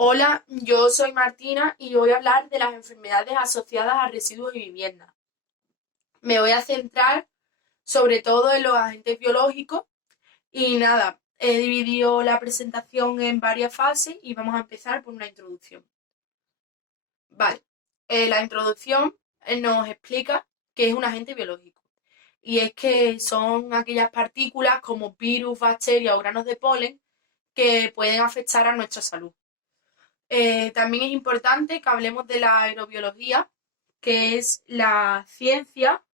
Hola, yo soy Martina y voy a hablar de las enfermedades asociadas a residuos y viviendas. Me voy a centrar sobre todo en los agentes biológicos y nada, he dividido la presentación en varias fases y vamos a empezar por una introducción. Vale, la introducción nos explica qué es un agente biológico y es que son aquellas partículas como virus, bacterias o granos de polen que pueden afectar a nuestra salud. También es importante que hablemos de la aerobiología, que es la ciencia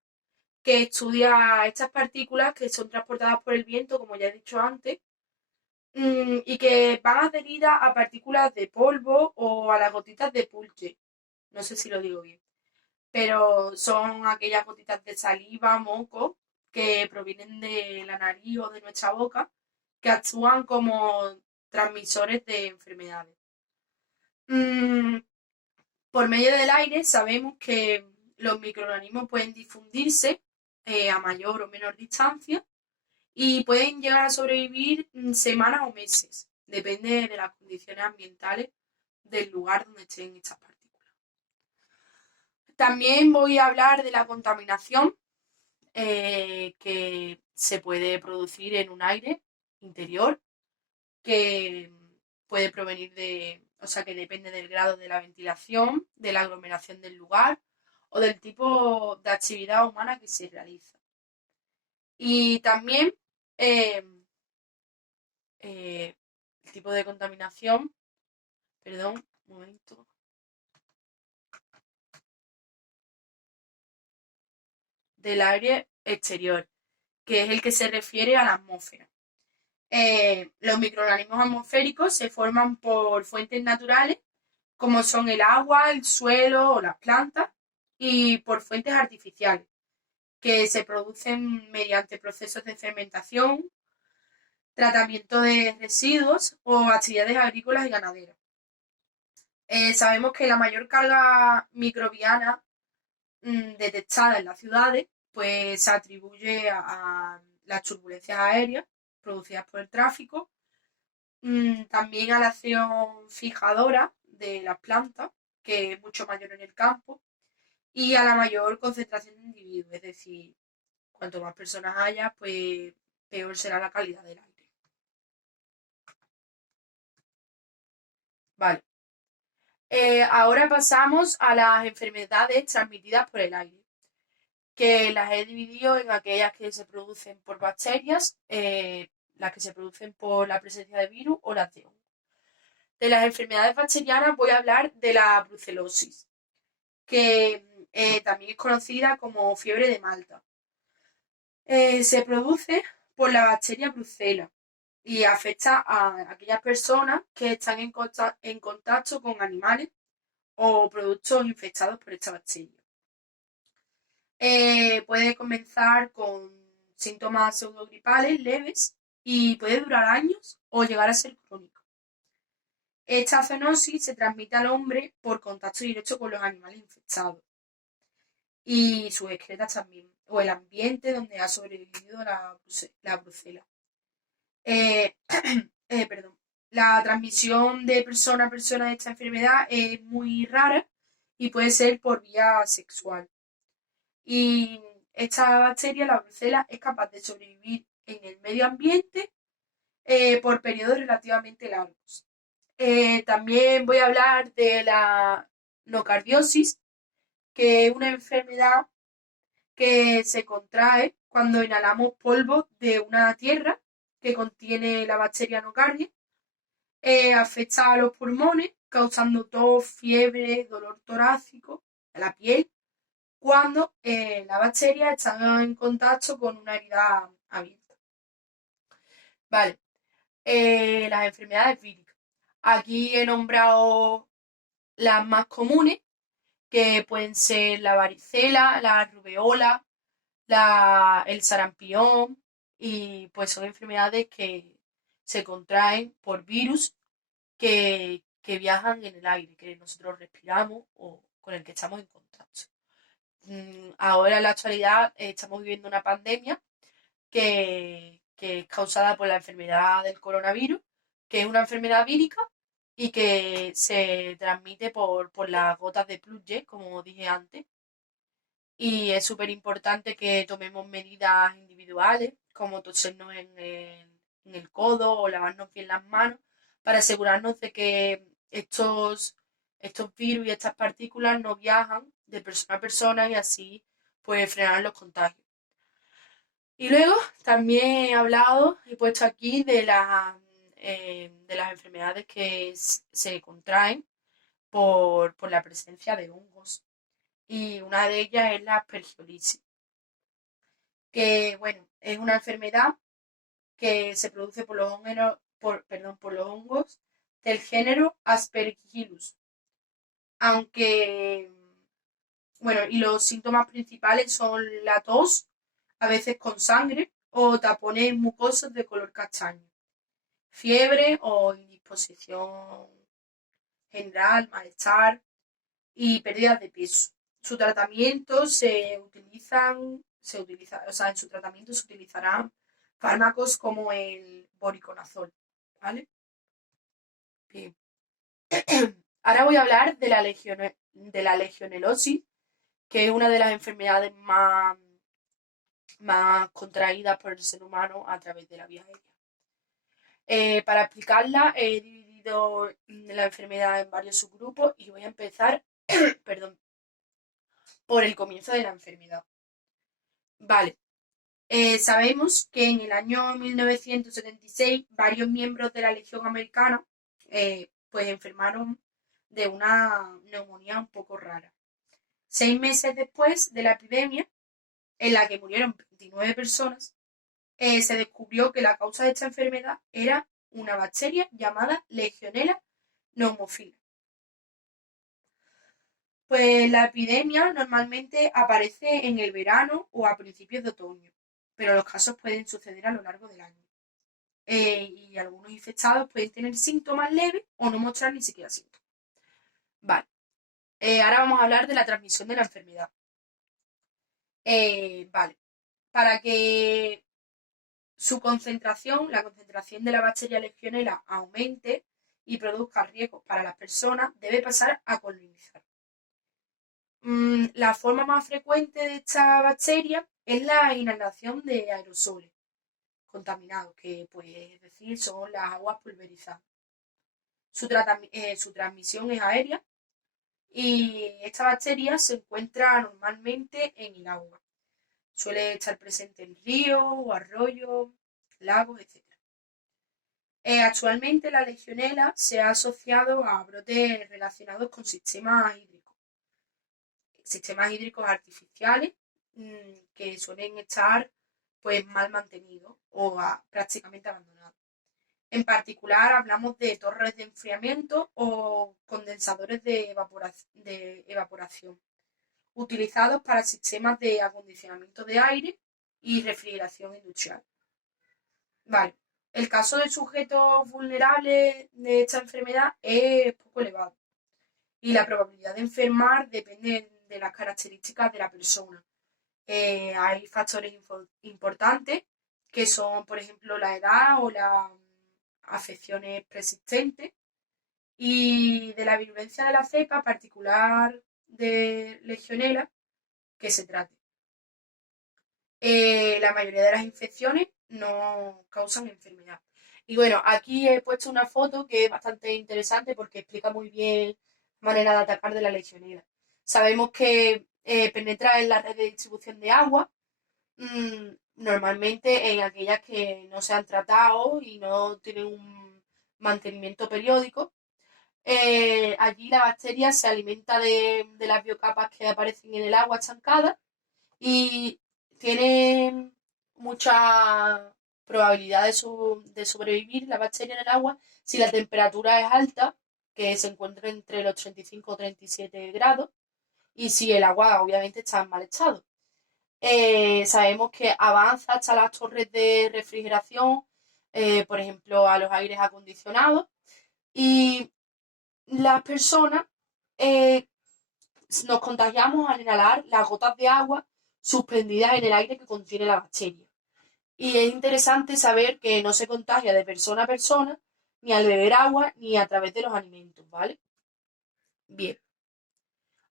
que estudia estas partículas que son transportadas por el viento, como ya he dicho antes, y que van adheridas a partículas de polvo o a las gotitas de pulque. No sé si lo digo bien, pero son aquellas gotitas de saliva, moco, que provienen de la nariz o de nuestra boca, que actúan como transmisores de enfermedades. Mm, Por medio del aire sabemos que los microorganismos pueden difundirse a mayor o menor distancia y pueden llegar a sobrevivir semanas o meses. Depende de las condiciones ambientales del lugar donde estén estas partículas. También voy a hablar de la contaminación que se puede producir en un aire interior que puede provenir o sea, que depende del grado de la ventilación, de la aglomeración del lugar o del tipo de actividad humana que se realiza. Y también eh, eh, el tipo de contaminación, perdón, un momento, del aire exterior, que es el que se refiere a la atmósfera. Los microorganismos atmosféricos se forman por fuentes naturales como son el agua, el suelo o las plantas, y por fuentes artificiales, que se producen mediante procesos de fermentación, tratamiento de residuos o actividades agrícolas y ganaderas. Sabemos que la mayor carga microbiana detectada en las ciudades pues, se atribuye a las turbulencias aéreas producidas por el tráfico, también a la acción fijadora de las plantas, que es mucho mayor en el campo, y a la mayor concentración de individuos, es decir, cuanto más personas haya, pues peor será la calidad del aire. Vale. Ahora pasamos a las enfermedades transmitidas por el aire, que las he dividido en aquellas que se producen por bacterias, las que se producen por la presencia de virus o las de hongos. De las enfermedades bacterianas voy a hablar de la brucelosis, que también es conocida como fiebre de Malta. Se produce por la bacteria Brucella y afecta a aquellas personas que están en contacto con animales o productos infectados por esta bacteria. Puede comenzar con síntomas pseudogripales leves y puede durar años o llegar a ser crónico. Esta zoonosis se transmite al hombre por contacto directo con los animales infectados y sus excretas también, o el ambiente donde ha sobrevivido la brucela. Eh, perdón. La transmisión de persona a persona de esta enfermedad es muy rara y puede ser por vía sexual. Y esta bacteria, la brucela, es capaz de sobrevivir en el medio ambiente por periodos relativamente largos. También voy a hablar de la nocardiosis, que es una enfermedad que se contrae cuando inhalamos polvo de una tierra que contiene la bacteria nocardia. Afecta a los pulmones, causando tos, fiebre, dolor torácico, a la piel, cuando la bacteria está en contacto con una herida abierta. Vale, las enfermedades víricas. Aquí he nombrado las más comunes, que pueden ser la varicela, la rubeola, el sarampión, y pues son enfermedades que se contraen por virus que viajan en el aire, que nosotros respiramos o con el que estamos en contacto. Ahora en la actualidad estamos viviendo una pandemia que es causada por la enfermedad del coronavirus, que es una enfermedad vírica y que se transmite por las gotas de pluye, como dije antes. Y es súper importante que tomemos medidas individuales, como tosernos en el codo o lavarnos bien las manos, para asegurarnos de que estos virus y estas partículas no viajan de persona a persona y así pues frenar los contagios. Y luego también he hablado, he puesto aquí de las enfermedades que se contraen por la presencia de hongos. Y una de ellas es la aspergillosis, que bueno, es una enfermedad que se produce por los hongos del género Aspergillus. Aunque, bueno, y los síntomas principales son la tos, a veces con sangre, o tapones mucosos de color castaño, fiebre o indisposición general, malestar y pérdidas de peso. Su tratamiento o sea, en su tratamiento se utilizarán fármacos como el voriconazol, ¿vale? Bien. Ahora voy a hablar de la legionelosis, que es una de las enfermedades más contraídas por el ser humano a través de la vía aérea. Para explicarla, he dividido la enfermedad en varios subgrupos y voy a empezar, perdón, por el comienzo de la enfermedad. Vale, sabemos que en el año 1976 varios miembros de la Legión Americana pues enfermaron de una neumonía un poco rara. 6 meses después de la epidemia, en la que murieron 29 personas, se descubrió que la causa de esta enfermedad era una bacteria llamada Legionella pneumophila. Pues la epidemia normalmente aparece en el verano o a principios de otoño, pero los casos pueden suceder a lo largo del año. Y algunos infectados pueden tener síntomas leves o no mostrar ni siquiera síntomas. Vale, ahora vamos a hablar de la transmisión de la enfermedad. Vale, para que la concentración de la bacteria Legionella aumente y produzca riesgos para las personas, debe pasar a colonizar. La forma más frecuente de esta bacteria es la inhalación de aerosoles contaminados, que pues es decir, son las aguas pulverizadas. Su transmisión es aérea y esta bacteria se encuentra normalmente en el agua. Suele estar presente en ríos o arroyos, lagos, etc. Actualmente la legionela se ha asociado a brotes relacionados con sistemas hídricos artificiales que suelen estar pues mal mantenidos o prácticamente abandonados. En particular hablamos de torres de enfriamiento o condensadores de evaporación utilizados para sistemas de acondicionamiento de aire y refrigeración industrial. Vale. El caso de sujetos vulnerables de esta enfermedad es poco elevado y la probabilidad de enfermar depende de las características de la persona. Hay factores importantes que son, por ejemplo, la edad o las afecciones persistentes y de la virulencia de la cepa particular de Legionella que se trate. La mayoría de las infecciones no causan enfermedad. Y bueno, aquí he puesto una foto que es bastante interesante porque explica muy bien la manera de atacar de la legionela. Sabemos que penetra en la red de distribución de agua, normalmente en aquellas que no se han tratado y no tienen un mantenimiento periódico. Allí la bacteria se alimenta de las biocapas que aparecen en el agua estancada y tiene mucha probabilidad de sobrevivir la bacteria en el agua si la temperatura es alta, que se encuentra entre los 35 o 37 grados, y si el agua obviamente está en mal estado. Sabemos que avanza hasta las torres de refrigeración, por ejemplo, a los aires acondicionados, y las personas eh, nos contagiamos al inhalar las gotas de agua suspendidas en el aire que contiene la bacteria. Y es interesante saber que no se contagia de persona a persona, ni al beber agua, ni a través de los alimentos, ¿vale? Bien.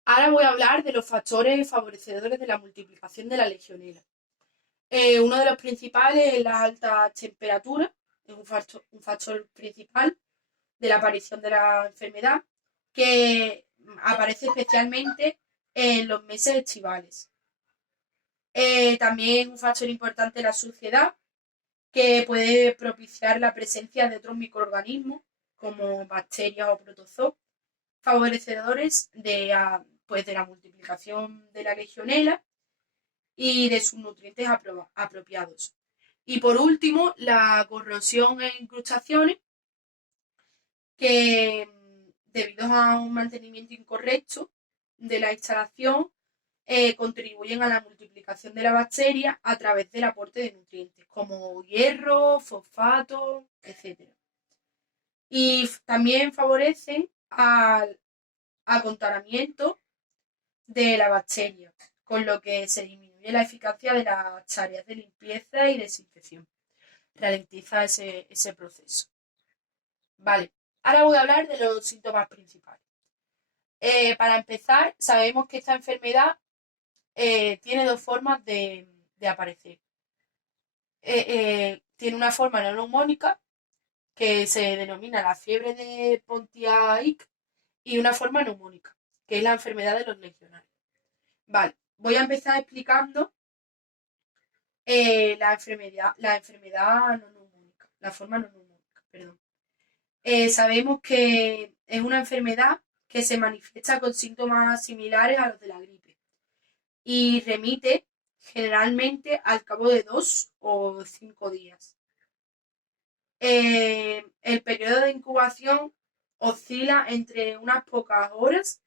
Ahora voy a hablar de los factores favorecedores de la multiplicación de la legionela. Uno de los principales es la alta temperatura, es un factor principal de la aparición de la enfermedad, que aparece especialmente en los meses estivales. También es un factor importante la suciedad, que puede propiciar la presencia de otros microorganismos, como bacterias o protozoos, favorecedores pues de la multiplicación de la legionela y de sus nutrientes apropiados. Y por último, la corrosión e incrustaciones, que debido a un mantenimiento incorrecto de la instalación, contribuyen a la multiplicación de la bacteria a través del aporte de nutrientes, como hierro, fosfato, etc. Y también favorecen al acontaramiento de la bacteria, con lo que se disminuye la eficacia de las tareas de limpieza y desinfección. Ralentiza ese proceso. Vale, ahora voy a hablar de los síntomas principales. Para empezar, sabemos que esta enfermedad tiene dos formas de aparecer. Tiene una forma no neumónica, que se denomina la fiebre de Pontiac, y una forma neumónica, que es la enfermedad de los legionarios. Vale, voy a empezar explicando la enfermedad no neumónica, la forma no neumónica, perdón. Sabemos que es una enfermedad que se manifiesta con síntomas similares a los de la gripe y remite generalmente al cabo de 2 o 5 días. El periodo de incubación oscila entre unas pocas horas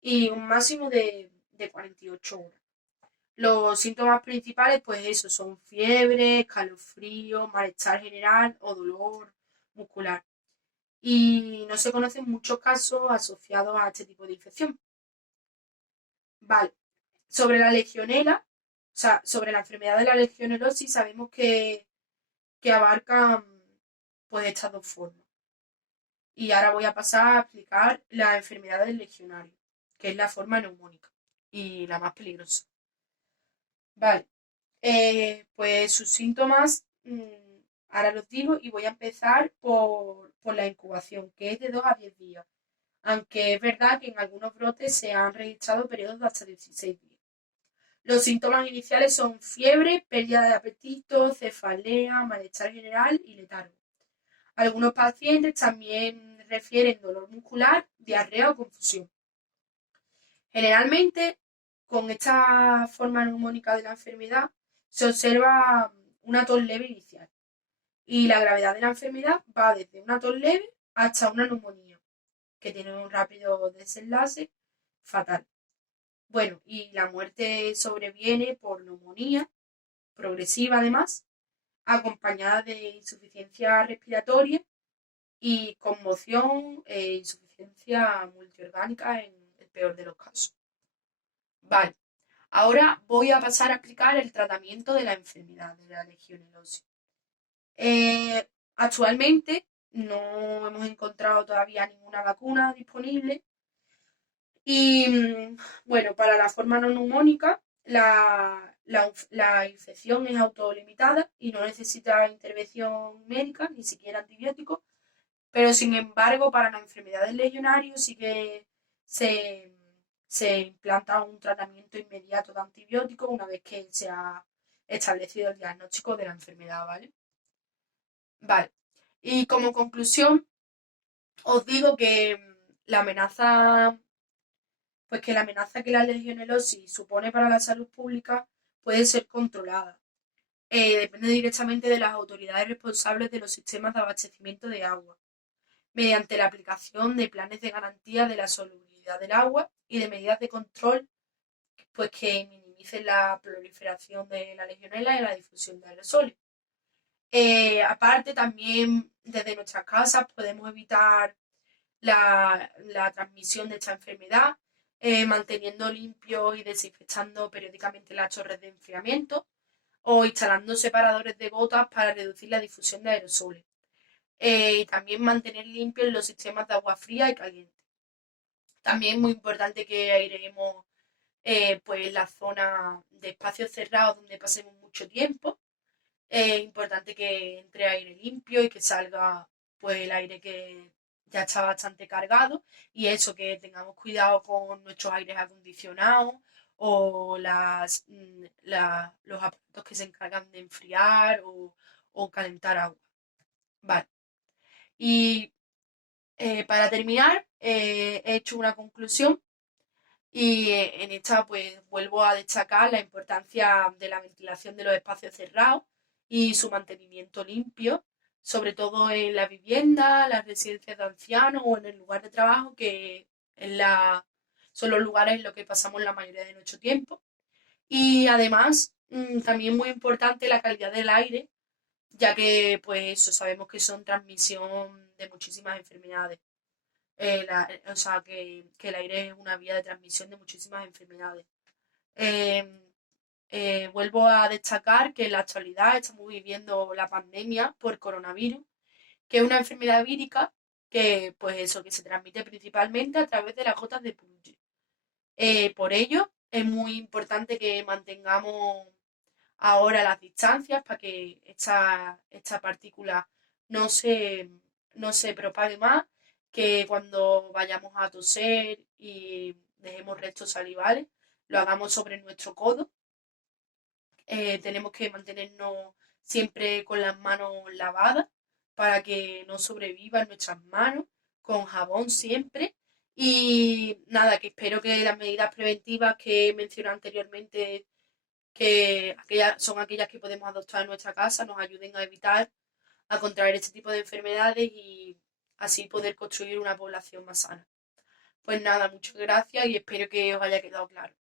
y un máximo de 48 horas. Los síntomas principales, pues eso, son fiebre, escalofrío, malestar general o dolor muscular. Y no se conocen muchos casos asociados a este tipo de infección. Vale. Sobre la legionela, o sea, sobre la enfermedad de la legionelosis, sabemos que abarcan pues estas dos formas. Y ahora voy a pasar a explicar la enfermedad del legionario, que es la forma neumónica y la más peligrosa. Vale. Pues sus síntomas, ahora los digo y voy a empezar por la incubación, que es de 2 a 10 días. Aunque es verdad que en algunos brotes se han registrado periodos de hasta 16 días. Los síntomas iniciales son fiebre, pérdida de apetito, cefalea, malestar general y letargo. Algunos pacientes también refieren dolor muscular, diarrea o confusión. Generalmente, con esta forma neumónica de la enfermedad, se observa una tos leve inicial. Y la gravedad de la enfermedad va desde una tos leve hasta una neumonía, que tiene un rápido desenlace fatal. Bueno, y la muerte sobreviene por neumonía, progresiva además, acompañada de insuficiencia respiratoria y conmoción e insuficiencia multiorgánica en el peor de los casos. Vale, ahora voy a pasar a explicar el tratamiento de la enfermedad de la legionelosis. Actualmente no hemos encontrado todavía ninguna vacuna disponible y bueno, para la forma no neumónica la infección es autolimitada y no necesita intervención médica, ni siquiera antibióticos, pero sin embargo para la enfermedad del legionario sí que se, se implanta un tratamiento inmediato de antibióticos una vez que se ha establecido el diagnóstico de la enfermedad, ¿vale? Vale. Y como conclusión, os digo que la amenaza que la legionelosis supone para la salud pública puede ser controlada. Depende directamente de las autoridades responsables de los sistemas de abastecimiento de agua, mediante la aplicación de planes de garantía de la solubilidad del agua y de medidas de control pues, que minimicen la proliferación de la legionela y la difusión de aerosoles. Aparte, también desde nuestras casas podemos evitar la transmisión de esta enfermedad, manteniendo limpios y desinfectando periódicamente las torres de enfriamiento o instalando separadores de gotas para reducir la difusión de aerosoles. Y también mantener limpios los sistemas de agua fría y caliente. También es muy importante que aireemos pues la zona de espacios cerrados donde pasemos mucho tiempo. Es importante que entre aire limpio y que salga pues el aire que ya está bastante cargado, y eso, que tengamos cuidado con nuestros aires acondicionados o los aparatos que se encargan de enfriar o calentar agua. Vale. Y para terminar, he hecho una conclusión y en esta pues vuelvo a destacar la importancia de la ventilación de los espacios cerrados y su mantenimiento limpio, sobre todo en la vivienda, las residencias de ancianos o en el lugar de trabajo, que en son los lugares en los que pasamos la mayoría de nuestro tiempo. Y además, también muy importante la calidad del aire, ya que pues eso, sabemos que son transmisión de muchísimas enfermedades. O sea, que el aire es una vía de transmisión de muchísimas enfermedades. Eh, Vuelvo a destacar que en la actualidad estamos viviendo la pandemia por coronavirus, que es una enfermedad vírica que, pues eso, que se transmite principalmente a través de las gotas de pulmonía. Por ello, es muy importante que mantengamos ahora las distancias para que esta partícula no se, no se propague más, que cuando vayamos a toser y dejemos restos salivales, lo hagamos sobre nuestro codo. Tenemos que mantenernos siempre con las manos lavadas para que no sobrevivan nuestras manos, con jabón siempre. Y nada, que espero que las medidas preventivas que he mencionado anteriormente, que son aquellas que podemos adoptar en nuestra casa, nos ayuden a evitar a contraer este tipo de enfermedades y así poder construir una población más sana. Pues nada, muchas gracias y espero que os haya quedado claro.